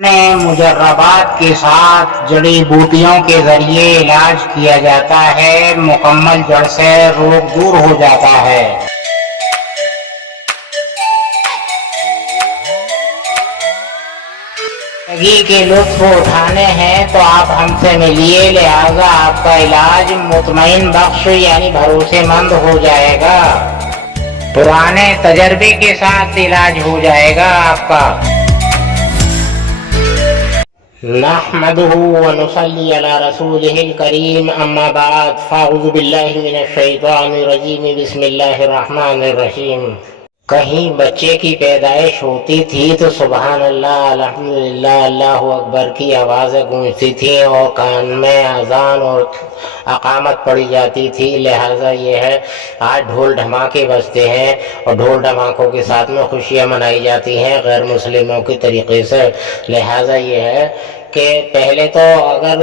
میں مجربات کے ساتھ جڑی بوٹیوں کے ذریعے علاج کیا جاتا ہے، مکمل جڑ سے روگ دور ہو جاتا ہے۔ زندگی کے لطف اٹھانے ہیں تو آپ ہم سے ملیے، لہذا آپ کا علاج مطمئن بخش یعنی بھروسے مند ہو جائے گا، پرانے تجربے کے ساتھ علاج ہو جائے گا آپ کا۔ نحمده ونصلي على رسوله الكريم، اما بعد فاعوذ باللہ من الشیطان الرجیم، بسم اللہ الرحمن الرحیم۔ کہیں بچے کی پیدائش ہوتی تھی تو سبحان اللہ، الحمدللہ، اللہ اکبر کی آوازیں گونجتی تھیں اور کان میں اذان اور اقامت پڑھی جاتی تھی، لہٰذا یہ ہے آج ڈھول ڈھماکے بجتے ہیں اور ڈھول ڈھماکوں کے ساتھ میں خوشیاں منائی جاتی ہیں غیر مسلموں کے طریقے سے، لہٰذا یہ ہے کہ پہلے تو اگر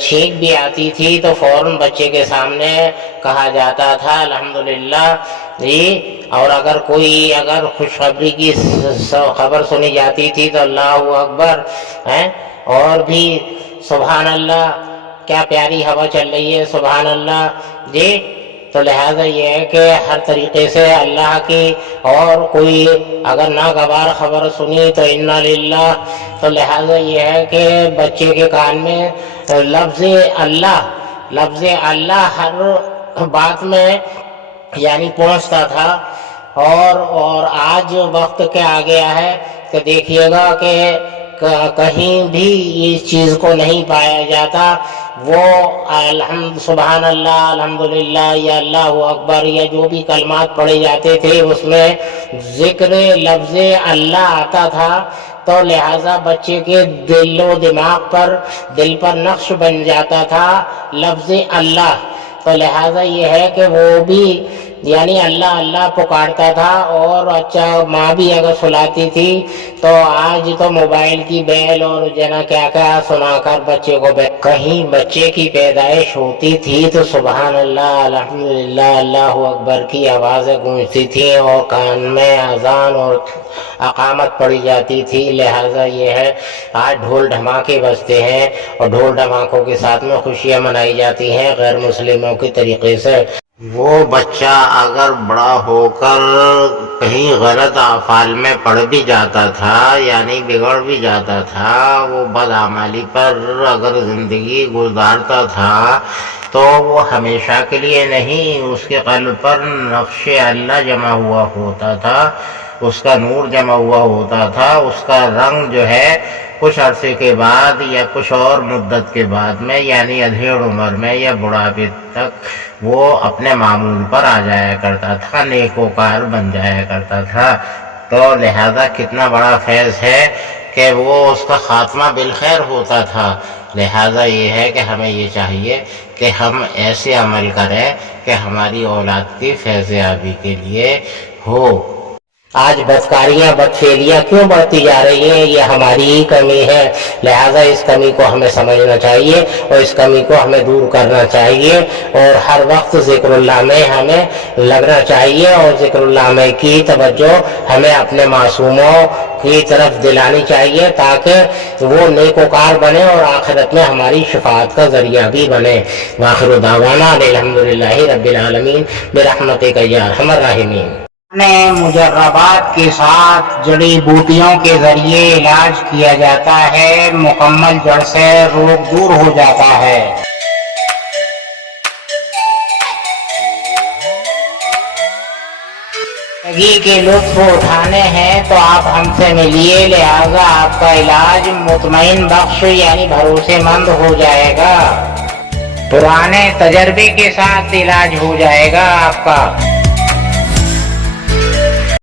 چھینک بھی آتی تھی تو فوراً بچے کے سامنے کہا جاتا تھا الحمدللہ جی، اور اگر خوشخبری کی خبر سنی جاتی تھی تو اللہ اکبر، اور بھی سبحان اللہ، کیا پیاری ہوا چل رہی ہے، سبحان اللہ جی۔ تو لہٰذا یہ ہے کہ ہر طریقے سے اللہ کی، اور کوئی اگر ناگوار خبر سنی تو انا للہ، تو لہٰذا یہ ہے کہ بچے کے کان میں لفظ اللہ ہر بات میں یعنی پہنچتا تھا، اور آج وقت کیا آ گیا ہے کہ دیکھیے گا کہ کہیں بھی اس چیز کو نہیں پایا جاتا، وہ سبحان اللہ، الحمدللہ یا اللہ اکبر یا جو بھی کلمات پڑھے جاتے تھے اس میں ذکر لفظ اللہ آتا تھا، تو لہٰذا بچے کے دل و دماغ پر، دل پر نقش بن جاتا تھا لفظ اللہ، تو لہٰذا یہ ہے کہ وہ بھی یعنی اللہ اللہ پکارتا تھا۔ اور اچھا ماں بھی اگر سلاتی تھی تو آج تو موبائل کی بیل اور جنا کیا کیا سنا کر بچے کو کہیں بچے کی پیدائش ہوتی تھی تو سبحان اللہ، الحمدللہ، اللہ اکبر کی آوازیں گونجتی تھیں اور کان میں اذان اور اقامت پڑھی جاتی تھی، لہٰذا یہ ہے آج ڈھول ڈھماکے بجتے ہیں اور ڈھول ڈھماکوں کے ساتھ میں خوشیاں منائی جاتی ہیں غیر مسلموں کے طریقے سے۔ وہ بچہ اگر بڑا ہو کر کہیں غلط افعال میں پڑ بھی جاتا تھا یعنی بگڑ بھی جاتا تھا، وہ بدعمالی پر اگر زندگی گزارتا تھا تو وہ ہمیشہ کے لیے نہیں، اس کے قلب پر نقش اللہ جمع ہوا ہوتا تھا، اس کا نور جمع ہوا ہوتا تھا، اس کا رنگ جو ہے کچھ عرصے کے بعد یا کچھ اور مدت کے بعد میں یعنی ادھیڑ عمر میں یا بڑھاپے تک وہ اپنے معمول پر آ جایا کرتا تھا، نیکوکار بن جایا کرتا تھا۔ تو لہذا کتنا بڑا فیض ہے کہ وہ اس کا خاتمہ بالخیر ہوتا تھا، لہذا یہ ہے کہ ہمیں یہ چاہیے کہ ہم ایسے عمل کریں کہ ہماری اولاد کی فیض یابی کے لیے ہو۔ آج بدکاریاں بدفعلیاں کیوں بڑھتی جا رہی ہیں؟ یہ ہماری ہی کمی ہے، لہذا اس کمی کو ہمیں سمجھنا چاہیے اور اس کمی کو ہمیں دور کرنا چاہیے، اور ہر وقت ذکر اللہ میں ہمیں لگنا چاہیے، اور ذکر اللہ میں کی توجہ ہمیں اپنے معصوموں کی طرف دلانی چاہیے تاکہ وہ نیکوکار بنے اور آخرت میں ہماری شفاعت کا ذریعہ بھی بنے۔ وآخر دعوانا الحمدللہ رب العالمین برحمتک یا ارحم الراحمین۔ میں مجربات کے ساتھ جڑی بوٹیوں کے ذریعے علاج کیا جاتا ہے، مکمل جڑ سے روگ دور ہو جاتا ہے۔ زندگی کے لطف اٹھانے ہیں تو آپ ہم سے ملیے، لہذا آپ کا علاج مطمئن بخش یعنی بھروسے مند ہو جائے گا، پرانے تجربے کے ساتھ علاج ہو جائے گا آپ کا۔